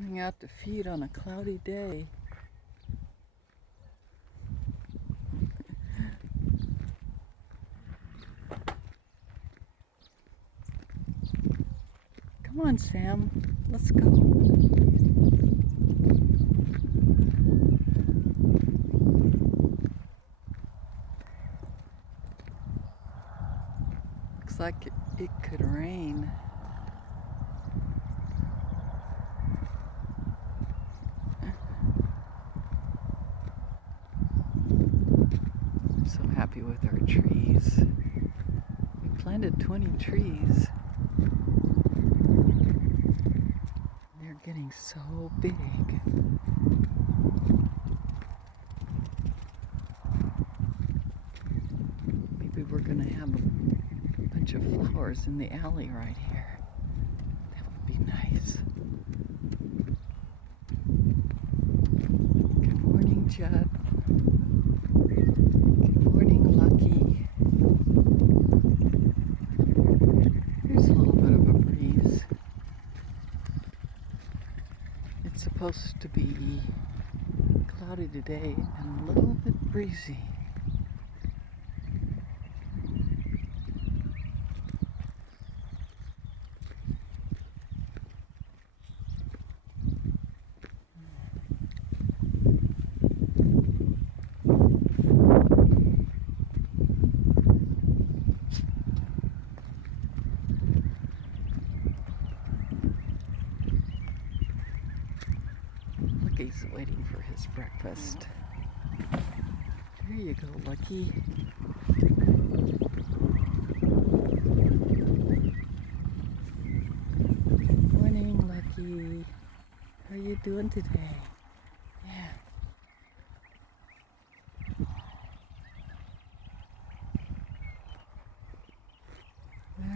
Going out to feed on a cloudy day. Come on, Sam. Let's go. Looks like it could rain. I'm so happy with our trees. We planted 20 trees. They're getting so big. Maybe we're gonna have a bunch of flowers in the alley right here. That would be nice. Good morning, Judd. Good morning, Lucky. There's a little bit of a breeze. It's supposed to be cloudy today and a little bit breezy. Lucky's waiting for his breakfast. There you go, Lucky. Morning, Lucky. How are you doing today? Yeah.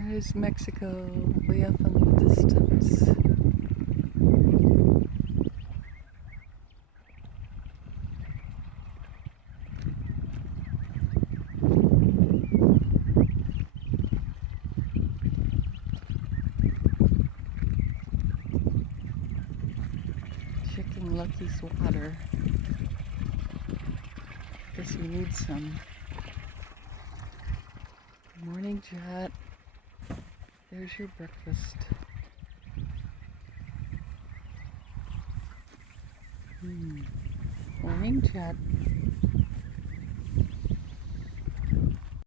There's Mexico, way up in the distance. Checking Lucky's water. Guess he needs some. Good morning, Jet. There's your breakfast. Morning, Jet.